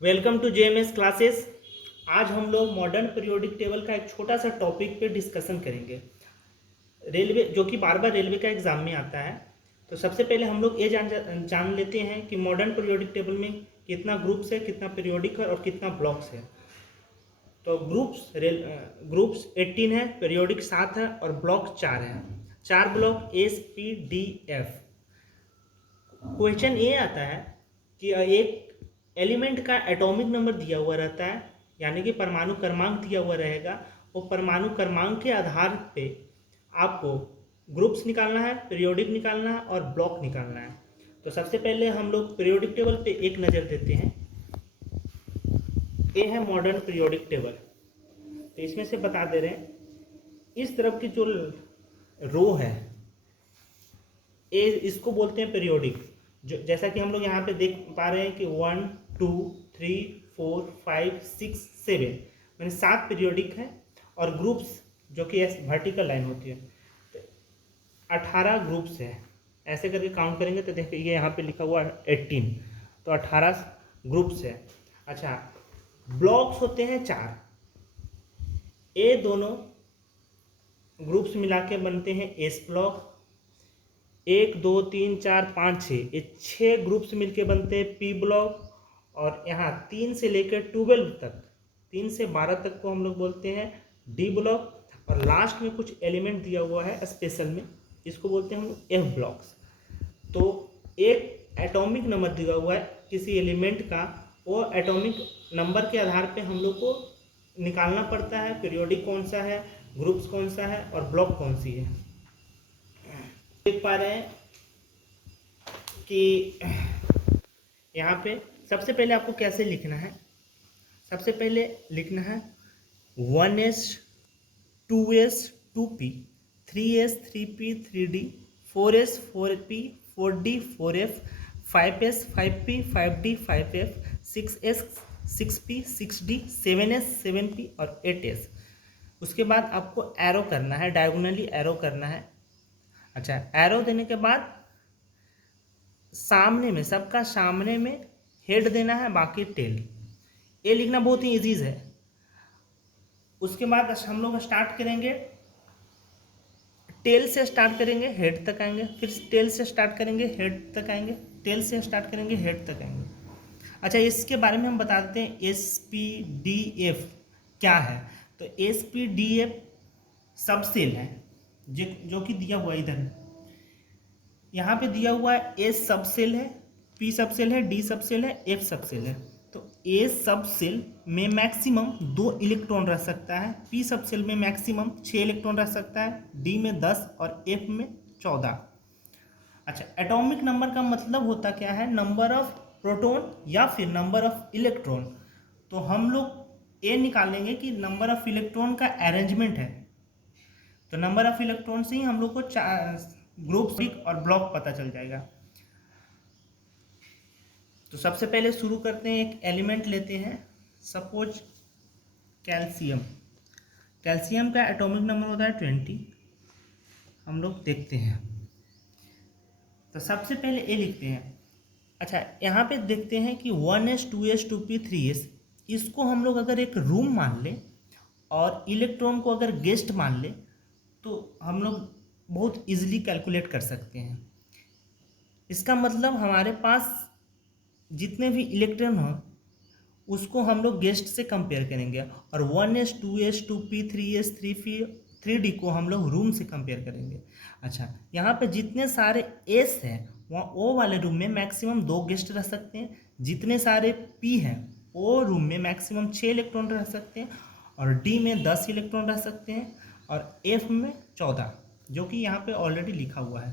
Welcome to JMS classes. आज हम लोग मॉडर्न पीरियोडिक टेबल का एक छोटा सा टॉपिक पे डिस्कशन करेंगे, रेलवे जो कि बार बार रेलवे का एग्जाम में आता है। तो सबसे पहले हम लोग ये जान लेते हैं कि मॉडर्न पीरियोडिक टेबल में कितना ग्रुप्स है, कितना पीरियोडिक है और कितना ब्लॉक्स है। तो ग्रुप्स 18 है, पीरियोडिक 7 है और ब्लॉक 4 है। 4 ब्लॉक SPDF। क्वेश्चन ये आता है कि एक एलिमेंट का एटॉमिक नंबर दिया हुआ रहता है, यानी कि परमाणु क्रमांक दिया हुआ रहेगा। वो परमाणु क्रमांक के आधार पे आपको ग्रुप्स निकालना है, पीरियोडिक निकालना है और ब्लॉक निकालना है। तो सबसे पहले हम लोग पीरियोडिक टेबल पे एक नज़र देते हैं। ये है मॉडर्न पीरियोडिक टेबल। तो इसमें से बता दे रहे हैं, इस तरफ की जो रो है ये इसको बोलते हैं पीरियोडिक। जो जैसा कि हम लोग यहाँ पे देख पा रहे हैं कि 1 2 3 4 5 6 7 मैंने 7 पीरियोडिक है। और ग्रुप्स जो कि वर्टिकल लाइन होती है, तो 18 ग्रुप्स है। ऐसे करके काउंट करेंगे तो देखिए ये यहाँ पे लिखा हुआ 18, तो 18 ग्रुप्स है। अच्छा, ब्लॉक्स होते हैं 4। ये दोनों ग्रुप्स मिला के बनते हैं एस ब्लॉक। 1 2 3 4 5 6, ये 6 ग्रुप्स मिलके बनते हैं पी ब्लॉक। और यहाँ 3 से लेकर 12 तक, 3 से 12 तक को हम लोग बोलते हैं डी ब्लॉक। और लास्ट में कुछ एलिमेंट दिया हुआ है स्पेशल में, इसको बोलते हैं हम लोग एफ ब्लॉक्स। तो एक एटॉमिक नंबर दिया हुआ है किसी एलिमेंट का, वो एटॉमिक नंबर के आधार पे हम लोग को निकालना पड़ता है पीरियोडिक कौन सा है, ग्रुप्स कौन सा है और ब्लॉक कौन सी है। देख पा रहे हैं कि यहाँ पे सबसे पहले आपको कैसे लिखना है। सबसे पहले लिखना है 1s 2s 2p 3s 3p 3d 4s 4p 4d 4f 5s 5p 5d 5f 6s 6p 6d 7s 7p और 8s। उसके बाद आपको एरो करना है, डायगोनली एरो करना है। अच्छा, एरो देने के बाद सामने में, सबका सामने में हेड देना है, बाकी टेल। ये लिखना बहुत ही इजी है। उसके बाद हम लोग स्टार्ट करेंगे, टेल से स्टार्ट करेंगे हेड तक आएंगे, फिर टेल से स्टार्ट करेंगे हेड तक आएंगे, टेल से स्टार्ट करेंगे हेड तक आएंगे। अच्छा, इसके बारे में हम बता देते हैं SPDF क्या है। तो SPDF सब सेल है जो कि दिया हुआ इधर यहाँ पे दिया हुआ है। एस सब सेल है, पी सब सेल है, डी सब सेल है, एफ सब सेल है। तो ए सब सेल में मैक्सिमम 2 इलेक्ट्रॉन रह सकता है, पी सब सेल में मैक्सिमम 6 इलेक्ट्रॉन रह सकता है, डी में 10 और एफ में 14। अच्छा, एटॉमिक नंबर का मतलब होता क्या है, नंबर ऑफ प्रोटॉन या फिर नंबर ऑफ इलेक्ट्रॉन। तो हम लोग ये निकालेंगे कि नंबर ऑफ इलेक्ट्रॉन का अरेंजमेंट है। तो नंबर ऑफ इलेक्ट्रॉन से ही हम लोग को ग्रुप और ब्लॉक पता चल जाएगा। तो सबसे पहले शुरू करते हैं, एक एलिमेंट लेते हैं, सपोज कैल्शियम। कैल्शियम का एटॉमिक नंबर होता है 20। हम लोग देखते हैं, तो सबसे पहले ए लिखते हैं। अच्छा, यहाँ पे देखते हैं कि 1s 2s 2p 3s, इसको हम लोग अगर एक रूम मान लें और इलेक्ट्रॉन को अगर गेस्ट मान लें तो हम लोग बहुत इजीली कैलकुलेट कर सकते हैं। इसका मतलब हमारे पास जितने भी इलेक्ट्रॉन हों उसको हम लोग गेस्ट से कंपेयर करेंगे, और 1s 2s 2p 3s 3p 3d को हम लोग रूम से कंपेयर करेंगे। अच्छा, यहाँ पे जितने सारे एस हैं वहाँ ओ वाले रूम में मैक्सिमम 2 गेस्ट रह सकते हैं, जितने सारे पी हैं ओ रूम में मैक्सिमम 6 इलेक्ट्रॉन रह सकते हैं, और डी में 10 इलेक्ट्रॉन रह सकते हैं, और एफ में 14, जो कि यहाँ पे ऑलरेडी लिखा हुआ है।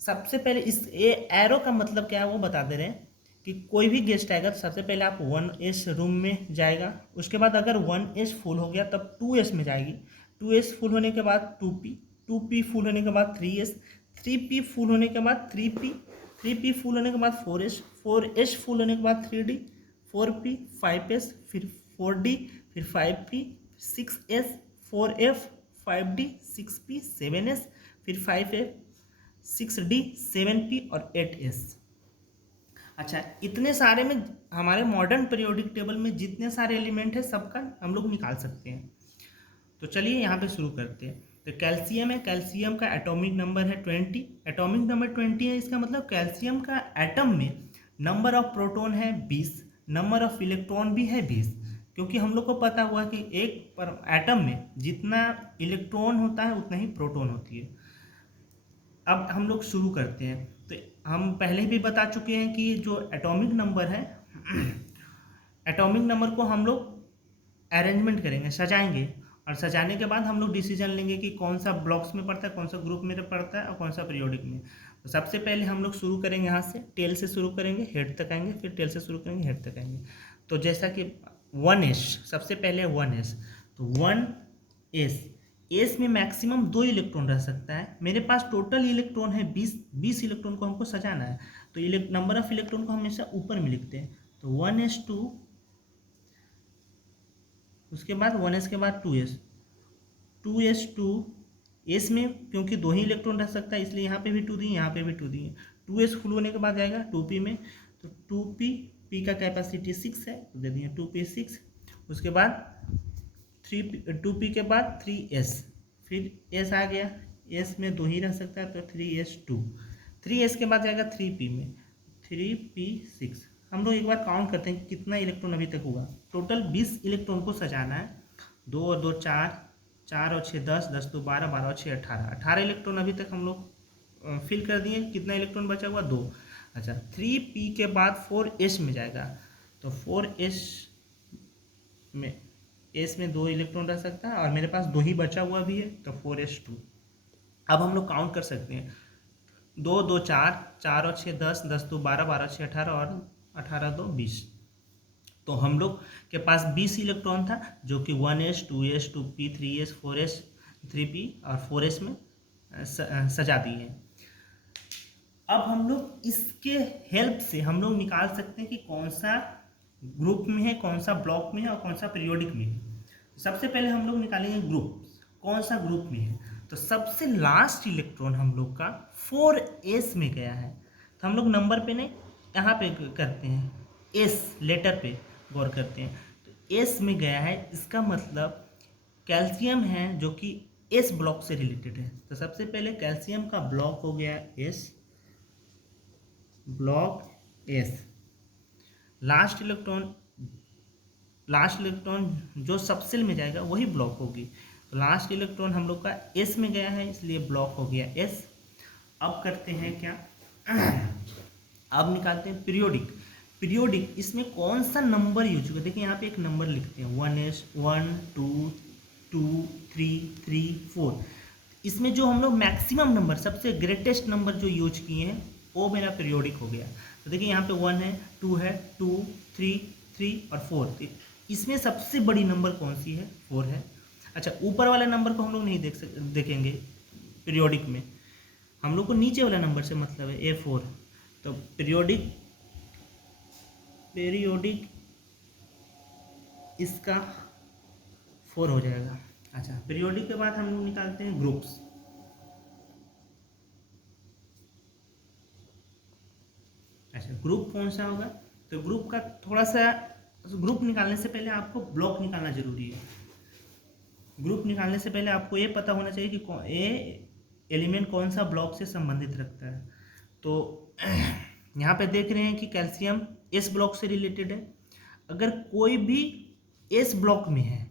सबसे पहले इस ये एरो का मतलब क्या है वो बता दे रहे हैं कि कोई भी गेस्ट आएगा तो सबसे पहले आप 1s रूम में जाएगा, उसके बाद अगर 1s फुल हो गया तब 2s में जाएगी, 2s फुल होने के बाद 2p, 2p फुल होने के बाद 3s, 3p फुल होने के बाद 3p, 3p फुल होने के बाद 4s, 4s फुल होने के बाद 3d, 4p 5s, फिर 4d, फिर 5p 6s, 4f 5d 6p 7s, फिर 5f 6d 7p और 8s। अच्छा, इतने सारे में हमारे मॉडर्न पीरियोडिक टेबल में जितने सारे एलिमेंट है सबका हम लोग निकाल सकते हैं। तो चलिए यहाँ पे शुरू करते हैं। तो कैल्शियम है, कैल्शियम का एटॉमिक नंबर है 20, एटॉमिक नंबर 20 है। इसका मतलब कैल्शियम का एटम में नंबर ऑफ प्रोटॉन है 20, नंबर ऑफ इलेक्ट्रॉन भी है 20, क्योंकि हम लोग को पता हुआ कि एक पर एटम में जितना इलेक्ट्रॉन होता है उतना ही प्रोटॉन होती है। अब हम लोग शुरू करते हैं। तो हम पहले भी बता चुके हैं कि जो एटॉमिक नंबर है एटॉमिक नंबर को हम लोग अरेंजमेंट करेंगे, सजाएंगे, और सजाने के बाद हम लोग डिसीजन लेंगे कि कौन सा ब्लॉक्स में पड़ता है, कौन सा ग्रुप में पड़ता है और कौन सा पीरियोडिक में। तो सबसे पहले हम लोग शुरू करेंगे यहाँ से, टेल से शुरू करेंगे, हेड तक आएंगे, फिर टेल से शुरू करेंगे, हेड तक आएंगे। तो जैसा कि 1s, सबसे पहले 1s। तो 1s, एस में मैक्सिमम 2 इलेक्ट्रॉन रह सकता है। मेरे पास टोटल इलेक्ट्रॉन है 20 इलेक्ट्रॉन को हमको सजाना है, तो नंबर ऑफ इलेक्ट्रॉन को हमेशा ऊपर में लिखते हैं। तो 1s2, उसके बाद 1s के बाद 2s 2s में क्योंकि 2 ही इलेक्ट्रॉन रह सकता है इसलिए यहाँ पे भी 2 दिए, यहाँ पे भी 2 दिए। 2s फुल होने के बाद जाएगा 2p में, तो 2p, p का कैपेसिटी 6 है तो दे दिए 2p 6। उसके बाद 2p के बाद 3s, फिर s आ गया, s में 2 ही रह सकता है तो 3s2, 3s के बाद जाएगा 3p में, 3p6। हम लोग एक बार काउंट करते हैं कि कितना इलेक्ट्रॉन अभी तक हुआ। टोटल 20 इलेक्ट्रॉन को सजाना है। 2 और 2 4, 4 और 6 10, 10 तो 12, 12 और 6 18 इलेक्ट्रॉन अभी तक हम लोग फिल कर दिए। कितना इलेक्ट्रॉन बचा हुआ? 2। अच्छा, 3p के बाद 4s में जाएगा, तो 4s में, s में 2 इलेक्ट्रॉन रह सकता है और मेरे पास 2 ही बचा हुआ भी है तो 4s2। अब हम लोग काउंट कर सकते हैं, 2 2 4, 4 और 6 10, 10 तो 12, 12 6 18 और 18 2 20। तो हम लोग के पास 20 इलेक्ट्रॉन था जो कि 1s 2s 2p 3s 4s 3p और 4s में सजा दिए हैं। अब हम लोग इसके हेल्प से हम लोग निकाल सकते हैं कि कौन सा ग्रुप में है, कौन सा ब्लॉक में है और कौन सा पीरियोडिक में है। सबसे पहले हम लोग निकालेंगे ग्रुप, कौन सा ग्रुप में है। तो सबसे लास्ट इलेक्ट्रॉन हम लोग का 4s में गया है। तो हम लोग नंबर पे नहीं, यहाँ पे करते हैं, एस लेटर पे गौर करते हैं। तो एस में गया है, इसका मतलब कैल्शियम है जो कि एस ब्लॉक से रिलेटेड है। तो सबसे पहले कैल्शियम का ब्लॉक हो गया S, block S. Last electron जो सबसेल में जाएगा वही ब्लॉक होगी। तो लास्ट इलेक्ट्रॉन हम लोग का एस में गया है इसलिए ब्लॉक हो गया एस। अब करते हैं क्या, अब निकालते हैं पीरियोडिक। पीरियोडिक इसमें कौन सा नंबर यूज होगा, देखिए यहाँ पे एक नंबर लिखते हैं 1s 1 2 2 3 3 4। इसमें जो हम लोग मैक्सिमम नंबर, सबसे ग्रेटेस्ट नंबर जो यूज किए हैं वो मेरा पीरियोडिक हो गया। तो देखिए यहाँ पे 1 है, 2 है, 2 3 3 और 4। तो इसमें सबसे बड़ी नंबर कौन सी है? 4 है। अच्छा, ऊपर वाले नंबर को हम लोग नहीं देखेंगे पीरियोडिक में, हम लोग को नीचे वाला नंबर से मतलब है A4। तो पीरियोडिक इसका 4 हो जाएगा। अच्छा, पीरियोडिक के बाद हम लोग निकालते हैं ग्रुप्स। अच्छा, ग्रुप कौन सा होगा? तो ग्रुप का थोड़ा सा, ग्रुप निकालने से पहले आपको ब्लॉक निकालना जरूरी है। ग्रुप निकालने से पहले आपको ये पता होना चाहिए कि ये एलिमेंट कौन सा ब्लॉक से संबंधित रखता है। तो यहाँ पे देख रहे हैं कि कैल्शियम एस ब्लॉक से रिलेटेड है। अगर कोई भी एस ब्लॉक में है,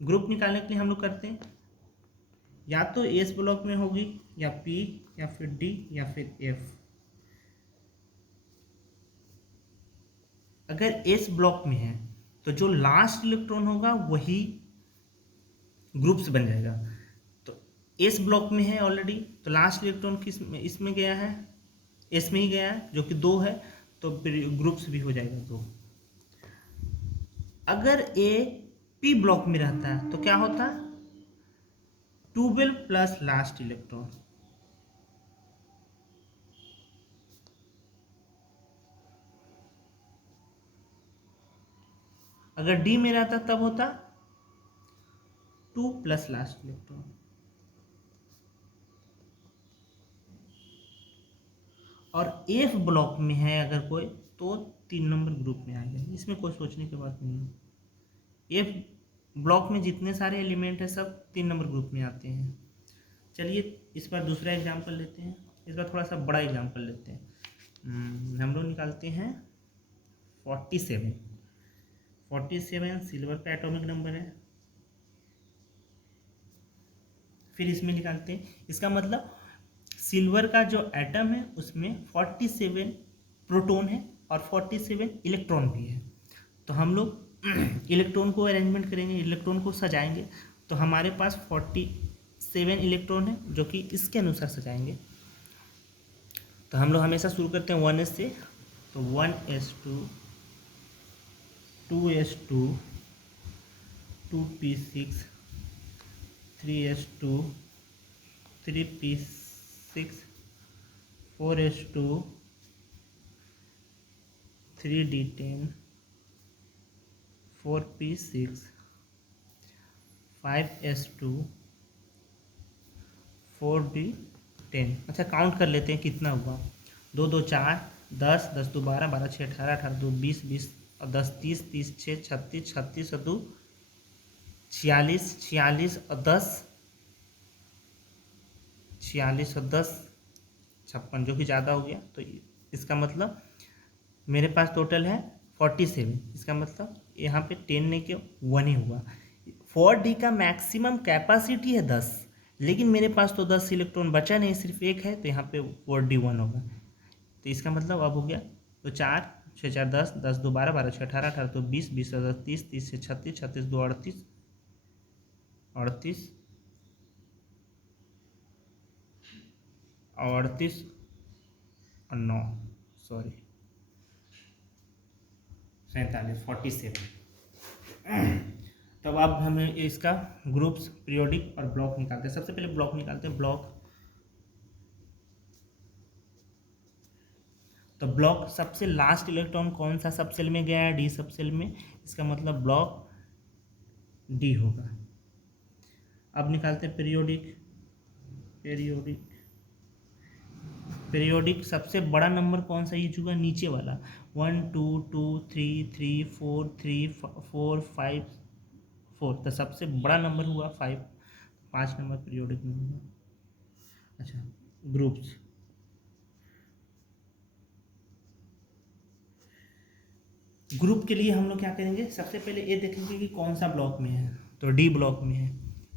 ग्रुप निकालने के लिए हम लोग करते हैं या तो एस ब्लॉक में होगी या पी या फिर डी या फिर एफ। अगर एस ब्लॉक में है तो जो लास्ट इलेक्ट्रॉन होगा वही ग्रुप्स बन जाएगा। तो एस ब्लॉक में है ऑलरेडी, तो लास्ट इलेक्ट्रॉन किस में, इसमें गया है, एस में ही गया है जो कि 2 है, तो ग्रुप्स भी हो जाएगा 2। अगर ए पी ब्लॉक में रहता है तो क्या होता है? 12 प्लस लास्ट इलेक्ट्रॉन। अगर डी में रहता तब होता 2 प्लस लास्ट इलेक्ट्रॉन। और एफ ब्लॉक में है अगर कोई तो 3 नंबर ग्रुप में आएगा, इसमें कोई सोचने की बात नहीं है। एफ ब्लॉक में जितने सारे एलिमेंट हैं सब 3 नंबर ग्रुप में आते हैं। चलिए इस बार दूसरा एग्जाम्पल लेते हैं, इस बार थोड़ा सा बड़ा एग्जाम्पल लेते हैं। हम लोग निकालते हैं 47। 47 सिल्वर का एटॉमिक नंबर है। फिर इसमें निकालते हैं, इसका मतलब सिल्वर का जो एटम है उसमें 47 प्रोटॉन है और 47 इलेक्ट्रॉन भी है। तो हम लोग इलेक्ट्रॉन को अरेंजमेंट करेंगे, इलेक्ट्रॉन को सजाएंगे, तो हमारे पास 47 इलेक्ट्रॉन है जो कि इसके अनुसार सजाएंगे। तो हम लोग हमेशा शुरू करते हैं 1s से, तो 1s2, 2s2, 2p6, 3s2, 3p6, 4s2, 3d10, 4p6, 5s2, 4d10। अच्छा काउंट कर लेते हैं कितना हुआ। 2 2 4, 10 10 2 12, 12 6 18, 18 2 20, 20 और 10 30, 30 6 36, 36 और 2 46, 46 और 10 46 और 10 56, जो कि ज़्यादा हो गया। तो इसका मतलब मेरे पास टोटल है 47। इसका मतलब यहाँ पे 10 नहीं किया 1 ही हुआ। 4D का मैक्सिमम कैपेसिटी है 10, लेकिन मेरे पास तो 10 इलेक्ट्रॉन बचा नहीं, सिर्फ एक है, तो यहाँ पे 4D1 होगा। तो इसका मतलब अब हो गया, तो 4 6 4 10, 10 2 12, 12 6 18, 18 तो 20, 20 और 10 30, 30 से 36, 36 2 38, 38 और 38 और 9 सॉरी 47, 47। तब अब हमें इसका ग्रुप्स, पीरियोडिक और ब्लॉक निकालते हैं। सबसे पहले ब्लॉक निकालते हैं, ब्लॉक। तो ब्लॉक सबसे लास्ट इलेक्ट्रॉन कौन सा सब सेल में गया है, डी सब सेल में, इसका मतलब ब्लॉक डी होगा। अब निकालते हैं पीरियोडिक। पीरियोडिक पीरियोडिक सबसे बड़ा नंबर कौन सा यूज हुआ, नीचे वाला 1 2 2 3 3 4 3 4 5 4, तो सबसे बड़ा नंबर हुआ 5, 5 नंबर पीरियोडिक में हुआ। अच्छा ग्रुप्स, ग्रुप के लिए हम लोग क्या करेंगे, सबसे पहले ये देखेंगे कि कौन सा ब्लॉक में है। तो डी ब्लॉक में है,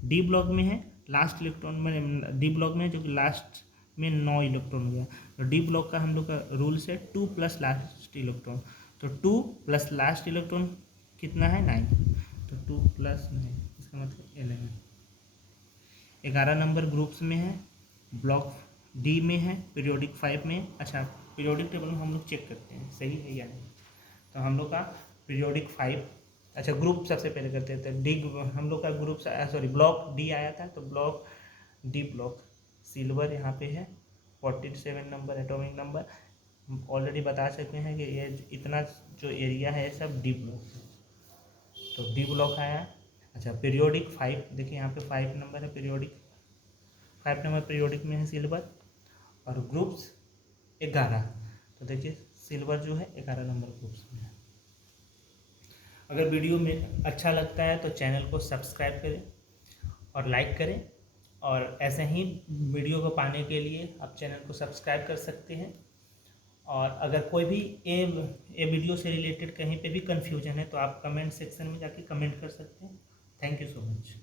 डी ब्लॉक में है लास्ट इलेक्ट्रॉन में, डी ब्लॉक में है जो कि लास्ट में 9 इलेक्ट्रॉन गया। तो डी ब्लॉक का हम लोग का रूल्स है 2 प्लस लास्ट इलेक्ट्रॉन। तो 2 प्लस लास्ट इलेक्ट्रॉन कितना है 9, तो 2 प्लस 9 इसका मतलब 11। 11 नंबर ग्रुप्स में है, ब्लॉक डी में है, पीरियोडिक 5 में। अच्छा पीरियोडिक टेबल में हम लोग चेक करते हैं सही है या नहीं। तो हम लोग का पीरियोडिक 5, अच्छा ग्रुप सबसे पहले करते थे डी, हम लोग का ग्रुप सॉरी ब्लॉक डी आया था, तो ब्लॉक डी ब्लॉक सिल्वर यहाँ पे है 47 नंबर एटॉमिक नंबर। ऑलरेडी बता सकते हैं कि ये इतना जो एरिया है सब डी ब्लॉक है, तो डी ब्लॉक आया। अच्छा पीरियोडिक 5, देखिए यहाँ पे 5 नंबर है, पीरियोडिक 5 नंबर पीरियोडिक में है सिल्वर। और ग्रुप्स 11, तो देखिए सिल्वर जो है 11 नंबर ग्रुप्स में है। अगर वीडियो में अच्छा लगता है तो चैनल को सब्सक्राइब करें और लाइक करें, और ऐसे ही वीडियो को पाने के लिए आप चैनल को सब्सक्राइब कर सकते हैं। और अगर कोई भी ये वीडियो से रिलेटेड कहीं पे भी कन्फ्यूजन है तो आप कमेंट सेक्शन में जाके कमेंट कर सकते हैं। Thank you so much.